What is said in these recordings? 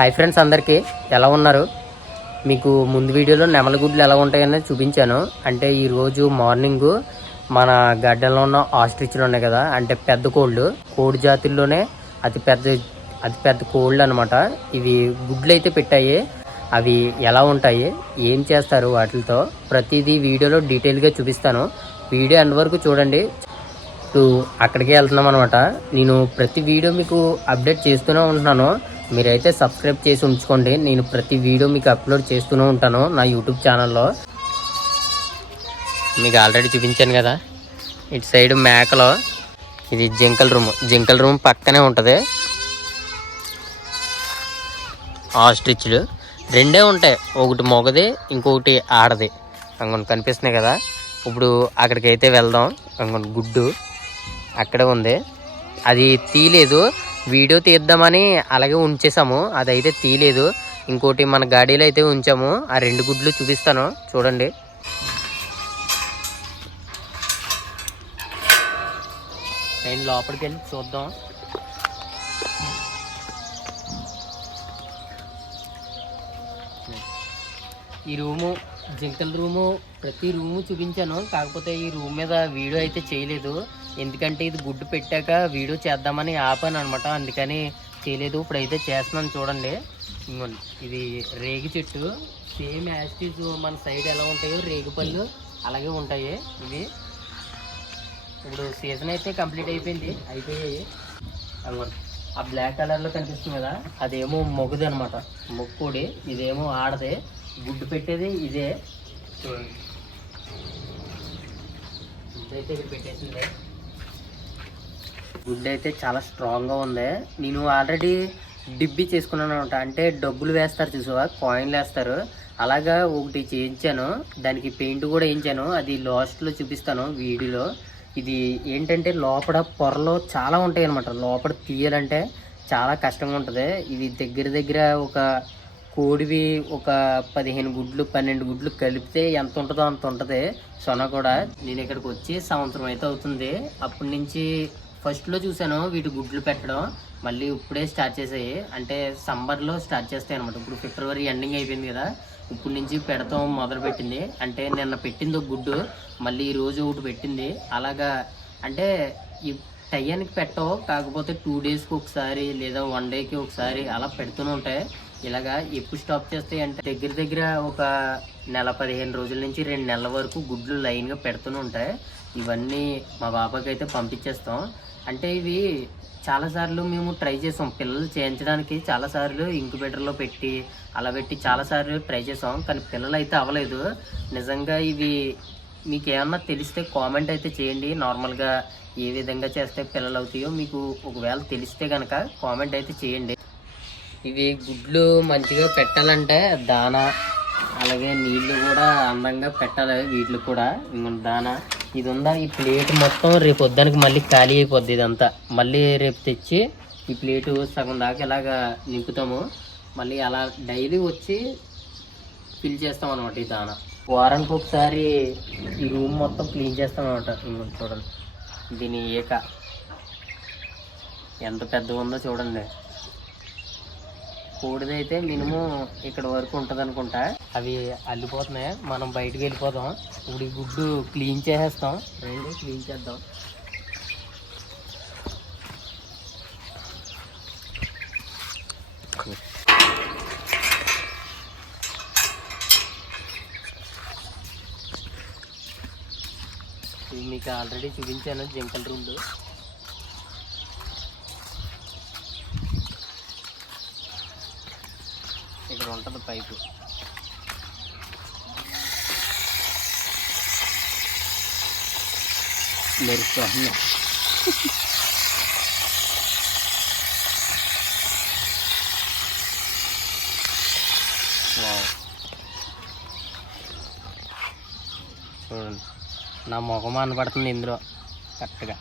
Hi friends, అందరికీ ఎలా ఉన్నారు? మీకు ముందు వీడియోలో నెమలి గుడ్లు ఎలా ఉంటాయనేది చూపించాను. అంటే ఈరోజు మార్నింగు మన గడ్డలో ఉన్న ఆస్ట్రిచ్లు ఉన్నాయి కదా, అంటే పెద్ద కోడి జాతుల్లోనే అతి పెద్ద కోళ్ళు అనమాట. ఇవి గుడ్లు అయితే పెట్టాయి. అవి ఎలా ఉంటాయి, ఏం చేస్తారు వాటితో ప్రతిదీ వీడియోలో డీటెయిల్గా చూపిస్తాను. వీడియో ఎండ్ వరకు చూడండి. ఇప్పుడు అక్కడికే వెళ్తున్నాం అనమాట. నేను ప్రతి వీడియో మీకు అప్డేట్ చేస్తూనే ఉంటున్నాను. మీరైతే సబ్స్క్రైబ్ చేసి ఉంచుకోండి. నేను ప్రతి వీడియో మీకు అప్లోడ్ చేస్తూనే ఉంటాను నా యూట్యూబ్ ఛానల్లో. మీకు ఆల్రెడీ చూపించాను కదా, ఇటు సైడ్ మేకలో ఇది జింకల రూమ్ పక్కనే ఉంటుంది. ఆస్ట్రిచ్లు రెండే ఉంటాయి, ఒకటి మొగది ఇంకొకటి ఆడది. అంగొని కనిపిస్తున్నాయి కదా. ఇప్పుడు అక్కడికైతే వెళ్దాం. అంగొని గుడ్డు అక్కడే ఉంది, అది తీయలేదు. వీడియో తీద్దామని అలాగే ఉంచేసాము, అదైతే తీయలేదు. ఇంకోటి మన గాడీలో అయితే ఉంచాము. ఆ 2 గుడ్లు చూపిస్తాను చూడండి. నేను లోపలికి వెళ్ళి చూద్దాం. ఈ రూము జింకల రూము, ప్రతి రూము చూపించాను. కాకపోతే ఈ రూమ్ మీద వీడియో అయితే చేయలేదు, ఎందుకంటే ఇది గుడ్డు పెట్టాక వీడియో చేద్దామని ఆపాను అనమాట. అందుకని చేయలేదు. ఇప్పుడైతే చేస్తున్నాను చూడండి. ఇది రేగి చెట్టు, సేమ్ యాస్టీస్ మన సైడ్ ఎలా ఉంటాయో రేగి పళ్ళు అలాగే ఉంటాయి ఇవి. ఇప్పుడు సీజన్ అయితే కంప్లీట్ అయిపోయాయి. ఆ బ్లాక్ కలర్లో కనిపిస్తుంది కదా, అదేమో మొగుది అనమాట, మొక్కుడి. ఇదేమో ఆడదే, గుడ్డు పెట్టేది ఇదే. చూడండి, ఇదైతే ఇక్కడ పెట్టేసింది. గుడ్డు అయితే చాలా స్ట్రాంగ్గా ఉంది. నేను ఆల్రెడీ డిబ్బీ చేసుకున్నాను అనమాట. అంటే డబ్బులు వేస్తారు చూసావా, కాయిన్లు వేస్తారు, అలాగా ఒకటి చేయించాను. దానికి పెయింట్ కూడా వేయించాను, అది లాస్ట్లో చూపిస్తాను వీడియోలో. ఇది ఏంటంటే లోపల పొరలు చాలా ఉంటాయి అనమాట. లోపల తీయాలంటే చాలా కష్టంగా ఉంటుంది. ఇది దగ్గర ఒక కోడివి ఒక 15 గుడ్లు 12 గుడ్లు కలిపితే ఎంత ఉంటుందో అంత ఉంటుంది సొన కూడా. నేను ఇక్కడికి వచ్చి సంవత్సరం అయితే అవుతుంది. అప్పటి నుంచి ఫస్ట్లో చూశాను వీటి గుడ్లు పెట్టడం, మళ్ళీ ఇప్పుడే స్టార్ట్ చేసాయి. అంటే సమ్మర్లో స్టార్ట్ చేస్తాయి అనమాట. ఇప్పుడు ఫిబ్రవరి ఎండింగ్ అయిపోయింది కదా, ఇప్పటి నుంచి పెడతాం మొదలు పెట్టింది. అంటే నిన్న పెట్టింది ఒక గుడ్డు, మళ్ళీ ఈరోజు ఒకటి పెట్టింది. అలాగా అంటే ఈ టైంకి పెట్టవు, కాకపోతే 2 డేస్కి ఒకసారి లేదా 1 డేకి ఒకసారి అలా పెడుతూనే ఉంటాయి. ఇలాగా ఎప్పుడు స్టాప్ చేస్తాయి అంటే దగ్గర ఒక నెల 15 రోజుల నుంచి 2 నెలల వరకు గుడ్లు లైన్గా పెడుతూనే ఉంటాయి. ఇవన్నీ మా బాబాకి అయితే పంపించేస్తాం. అంటే ఇవి చాలాసార్లు మేము ట్రై చేసాం పిల్లలు చేయించడానికి. చాలాసార్లు ఇంక్యుబేటర్లో పెట్టి అలా పెట్టి చాలాసార్లు ట్రై చేసాం, కానీ పిల్లలు అయితే అవ్వలేదు. నిజంగా ఇవి మీకు ఏమన్నా తెలిస్తే కామెంట్ అయితే చేయండి. నార్మల్గా ఏ విధంగా చేస్తే పిల్లలు అవుతాయో మీకు ఒకవేళ తెలిస్తే కనుక కామెంట్ అయితే చేయండి. ఇవి గుడ్లు మంచిగా పెట్టాలంటే దానా అలాగే నీళ్ళు కూడా అందంగా పెట్టాలి వీటికి కూడా. దానా ఇది ఉందా, ఈ ప్లేట్ మొత్తం రేపు వద్దానికి మళ్ళీ ఖాళీ అయిపోద్ది. ఇదంతా మళ్ళీ రేపు తెచ్చి ఈ ప్లేటు సగం దాకా ఇలాగా నింపుతాము. మళ్ళీ అలా డైలీ వచ్చి ఫిల్ చేస్తాం అనమాట. ఈ దానా వారానికి ఒకసారి ఈ రూమ్ మొత్తం క్లీన్ చేస్తాం అనమాట. చూడండి దీని ఏక ఎంత పెద్దగా ఉందో చూడండి. కోడిదైతే మినిమం ఇక్కడ వరకు ఉంటుంది అనుకుంటా. అవి అల్లిపోతున్నాయి, మనం బయటకు వెళ్ళిపోదాం. ఇప్పుడు ఈ గుడ్డు క్లీన్ చేసేస్తాం, రండి క్లీన్ చేద్దాం. ఇది మీకు ఆల్రెడీ చూపించాను జింకల రూమ్లు. ఇక్కడ ఉంటుంది పైపు. మెరుస్తుంది. చూడండి నా ముఖం అనబడుతుంది ఇందులో కరెక్ట్గా.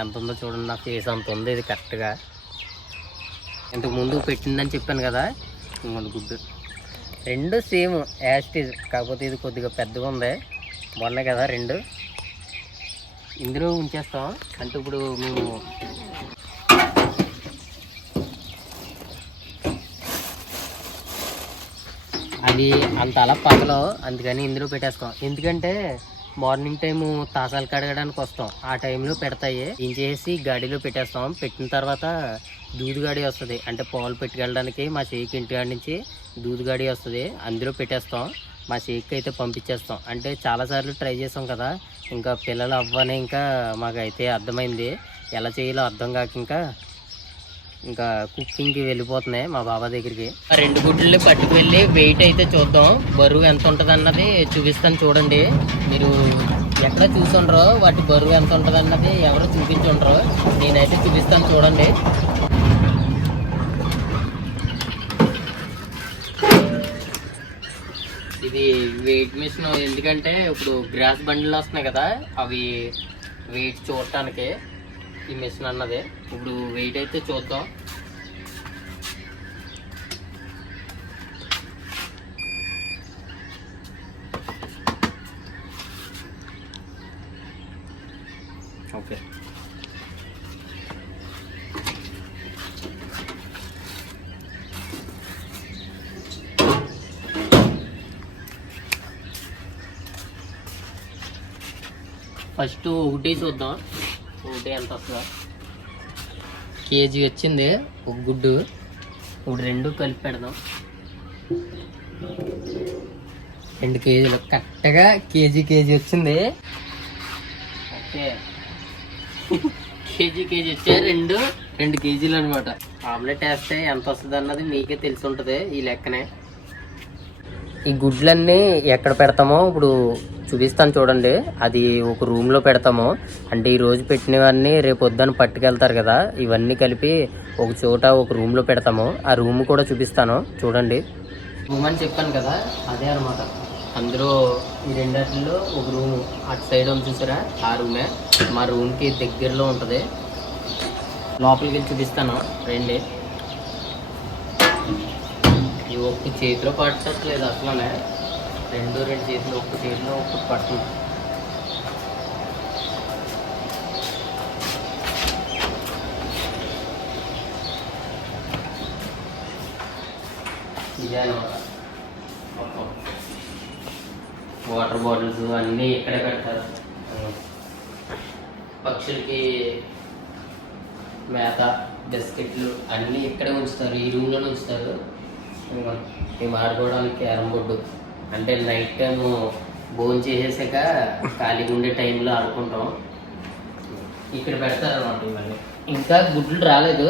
ఎంత ఉందో చూడండి, నా ఫేస్ అంత ఉంది ఇది కరెక్ట్గా. ఇంతకు ముందు పెట్టిందని చెప్పాను కదా. ఇంకొంత గుడ్డు 2 సేమ్ యాస్టీజ్, కాకపోతే ఇది కొద్దిగా పెద్దగా ఉంది. బాగున్నాయి కదా 2. ఇందులో ఉంచేస్తాం. అంటే ఇప్పుడు మేము ఇది అంత అలా పగలో, అందుకని ఇందులో పెట్టేస్తాం. ఎందుకంటే మార్నింగ్ టైము తాసాలు కడగడానికి వస్తాం, ఆ టైంలో పెడతాయి. చేసి గాడిలో పెట్టేస్తాం. పెట్టిన తర్వాత దూది గాడి వస్తుంది, అంటే పాలు పెట్టుకెళ్ళడానికి మా షేక్ ఇంటికాడి నుంచి దూది గాడి వస్తుంది, అందులో పెట్టేస్తాం. మా షేక్ అయితే పంపించేస్తాం. అంటే చాలాసార్లు ట్రై చేస్తాం కదా, ఇంకా పిల్లలు అవ్వని ఇంకా మాకైతే అర్థమైంది ఎలా చేయాలో అర్థం కాక ఇంకా కుకింగ్కి వెళ్ళిపోతున్నాయి మా బాబా దగ్గరికి. ఆ 2 గుడ్లని పట్టుకు వెళ్ళి వెయిట్ అయితే చూద్దాం, బరువు ఎంత ఉంటుంది అన్నది చూపిస్తాను. చూడండి, మీరు ఎక్కడ చూసుండ్రో వాటి బరువు ఎంత ఉంటుంది అన్నది ఎవరు చూపించుండ్రో, నేనైతే చూపిస్తాను చూడండి. ఇది వెయిట్ మిషన్, ఎందుకంటే ఇప్పుడు గ్రాస్ బండిలు వస్తున్నాయి కదా, అవి వెయిట్ చూడటానికి ఈ మిషన్ అన్నది. ఇప్పుడు వెయిట్ అయితే చూద్దాం. ఓకే, ఫస్ట్ ఒకటి చూద్దాం, ఒకటి ఎంత వస్తుందో. కేజీ వచ్చింది ఒక గుడ్డు. ఇప్పుడు 2 కలిపి పెడదాం. 2 కేజీలు కరెక్ట్గా కేజీ వచ్చింది. ఓకే, కేజీ వచ్చాయి. 2 కేజీలు అనమాట. ఆమ్లెట్ వేస్తే ఎంత వస్తుంది అన్నది మీకే తెలిసి ఉంటుంది ఈ లెక్కనే. ఈ గుడ్లన్నీ ఎక్కడ పెడతామో ఇప్పుడు చూపిస్తాను చూడండి. అది ఒక రూమ్లో పెడతాము, అంటే ఈరోజు పెట్టినవన్నీ రేపు పొద్దున్న పట్టుకెళ్తారు కదా, ఇవన్నీ కలిపి ఒక చోట ఒక రూమ్లో పెడతాము. ఆ రూమ్ కూడా చూపిస్తాను చూడండి. రూమ్ అని చెప్పాను కదా, అదే అనమాట. అందులో ఈ 2 ఒక రూము అటు సైడ్ ఉంది చూసారా, ఆ రూమే మా రూమ్కి దగ్గరలో ఉంటుంది. లోపలికి వెళ్ళి చూపిస్తాను రండి. ఈ ఒక్క చేతిలో పట్టట్లేదు అసలనే, 2 చేతులు, ఒక్క చేతిలో ఒక్కటి పడుతుంది. ఇదే అనమాట. వాటర్ బాటిల్స్ అన్నీ ఇక్కడే పెడతారు. పక్షులకి మేత, బిస్కెట్లు అన్నీ ఇక్కడే ఉంచుతారు, ఈ రూమ్లోనే ఉంచుతారు. మేము ఆడుకోవడానికి క్యారమ్ బోర్డు, అంటే నైట్ టైం భోజనం చేసేసాక ఖాళీగా ఉండే టైంలో ఆడుకుంటాం. ఇక్కడ పెడతారన్నమాట ఇవన్నీ. ఇంకా గుడ్లు రాలేదు,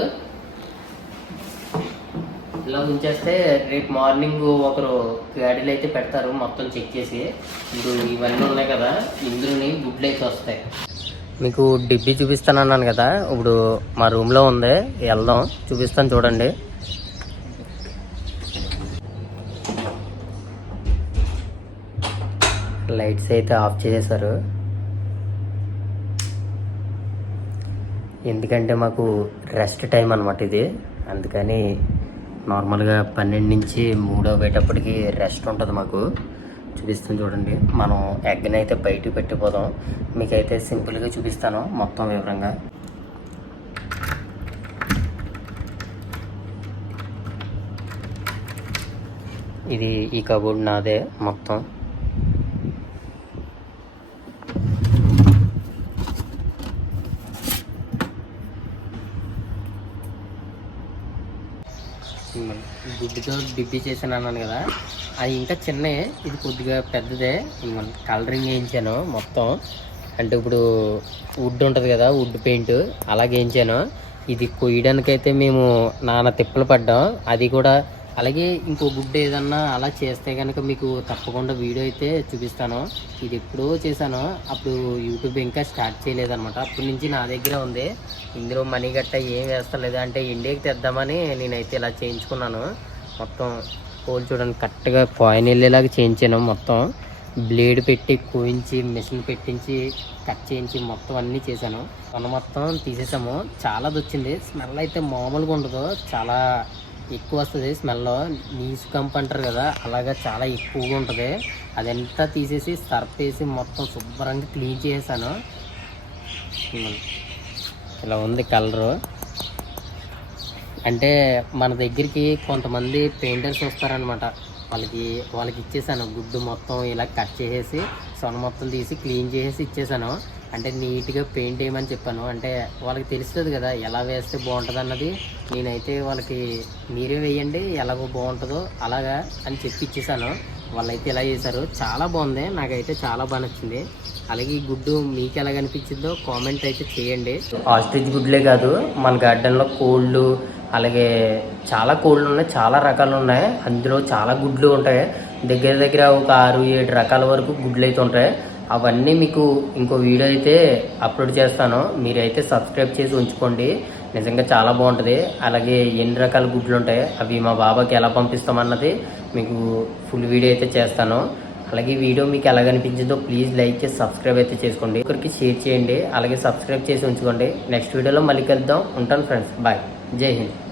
ఇలా ఉంచేస్తే రేపు మార్నింగ్ ఒకరు గాడిలో అయితే పెడతారు, మొత్తం చెక్ చేసి. ఇప్పుడు ఇవన్నీ ఉన్నాయి కదా, ఇందులోని గుడ్లు అయితే వస్తాయి. మీకు డిబ్బీ చూపిస్తాను అన్నాను కదా, ఇప్పుడు మా రూమ్లో ఉంది, వెళ్దాం చూపిస్తాను చూడండి. లైట్స్ అయితే ఆఫ్ చేసేసారు, ఎందుకంటే మాకు రెస్ట్ టైం అనమాట ఇది. అందుకని నార్మల్గా 12 నుంచి 3 అయ్యేటప్పటికి రెస్ట్ ఉంటుంది మాకు. చూపిస్తాను చూడండి. మనం ఎగ్ని అయితే బయటికి పెట్టిపోదాం, మీకైతే సింపుల్గా చూపిస్తాను మొత్తం వివరంగా. ఇది ఈ కబోర్డ్ నాదే మొత్తం. గుడ్డుతో డిబ్బీ చేశాను అన్నాను కదా, అది ఇంకా చిన్నవి, ఇది కొద్దిగా పెద్దదే. కలరింగ్ వేయించాను మొత్తం, అంటే ఇప్పుడు వుడ్ ఉంటుంది కదా, వుడ్ పెయింట్ అలాగే వేయించాను. ఇది కొయ్యడానికైతే మేము నానా తిప్పలు పడ్డాం. అది కూడా అలాగే ఇంకో గుడ్డు ఏదన్నా అలా చేస్తే కనుక మీకు తప్పకుండా వీడియో అయితే చూపిస్తాను. ఇది ఎప్పుడో చేశాను, అప్పుడు యూట్యూబ్ ఇంకా స్టార్ట్ చేయలేదన్నమాట. అప్పటి నుంచి నా దగ్గర ఉంది. ఇందులో మనీ గట్ట ఏం వేస్తలేదు, అంటే ఇండియాకి తెద్దామని నేనైతే ఇలా చేయించుకున్నాను. మొత్తం హోల్ చూడండి, కరెక్ట్గా కాయిన్ వెళ్ళేలాగా చేయించాను. మొత్తం బ్లేడ్ పెట్టి కోయించి, మిషన్ పెట్టించి, కట్ చేయించి మొత్తం అన్నీ చేశాను. మొత్తం తీసేసాము. చాలాది వచ్చింది. స్మెల్ అయితే మామూలుగా ఉండదు, చాలా ఎక్కువ వస్తుంది స్మెల్. నీసు కంపు అంటారు కదా, అలాగా చాలా ఎక్కువగా ఉంటుంది. అదంతా తీసేసి సర్ఫ్ వేసి మొత్తం శుభ్రంగా క్లీన్ చేసాను. ఇలా ఉంది కలరు. అంటే మన దగ్గరికి కొంతమంది పెయింటర్స్ వస్తారనమాట, వాళ్ళకి ఇచ్చేసాను. గుడ్డు మొత్తం ఇలా కట్ చేసేసి సొన మొత్తం తీసి క్లీన్ చేసేసి ఇచ్చేసాను. అంటే నీట్గా పెయింట్ వేయమని చెప్పాను. అంటే వాళ్ళకి తెలుస్తుంది కదా ఎలా వేస్తే బాగుంటుంది అన్నది. నేనైతే వాళ్ళకి మీరే వేయండి ఎలాగో బాగుంటుందో అలాగా అని చెప్పి ఇచ్చేసాను. వాళ్ళైతే ఇలా చేశారు. చాలా బాగుంది, నాకైతే చాలా బాగా నచ్చింది. అలాగే ఈ గుడ్డు మీకు ఎలా కనిపించిందో కామెంట్ అయితే చేయండి. ఆస్ట్రిచ్ గుడ్లే కాదు, మన గార్డెన్లో కోళ్ళు, అలాగే చాలా కోళ్ళు ఉన్నాయి, చాలా రకాలు ఉన్నాయి. అందులో చాలా గుడ్లు ఉంటాయి. దగ్గర దగ్గర ఒక 6-7 రకాల వరకు గుడ్లు అయితే ఉంటాయి. అవన్నీ మీకు ఇంకో వీడియో అయితే అప్లోడ్ చేస్తాను. మీరైతే సబ్స్క్రైబ్ చేసి ఉంచుకోండి. నిజంగా చాలా బాగుంటుంది. అలాగే ఎన్ని రకాల గుడ్లు ఉంటాయి అవి మా బాబాకి ఎలా పంపిస్తామన్నది మీకు ఫుల్ వీడియో అయితే చేస్తాను. అలాగే ఈ వీడియో మీకు ఎలా అనిపించిందో ప్లీజ్ లైక్ చేసి సబ్స్క్రైబ్ అయితే చేసుకోండి. ఒకరికి షేర్ చేయండి, అలాగే సబ్స్క్రైబ్ చేసి ఉంచుకోండి. నెక్స్ట్ వీడియోలో మళ్ళీ కలుద్దాం. ఉంటాను ఫ్రెండ్స్, బాయ్, జై హింద్.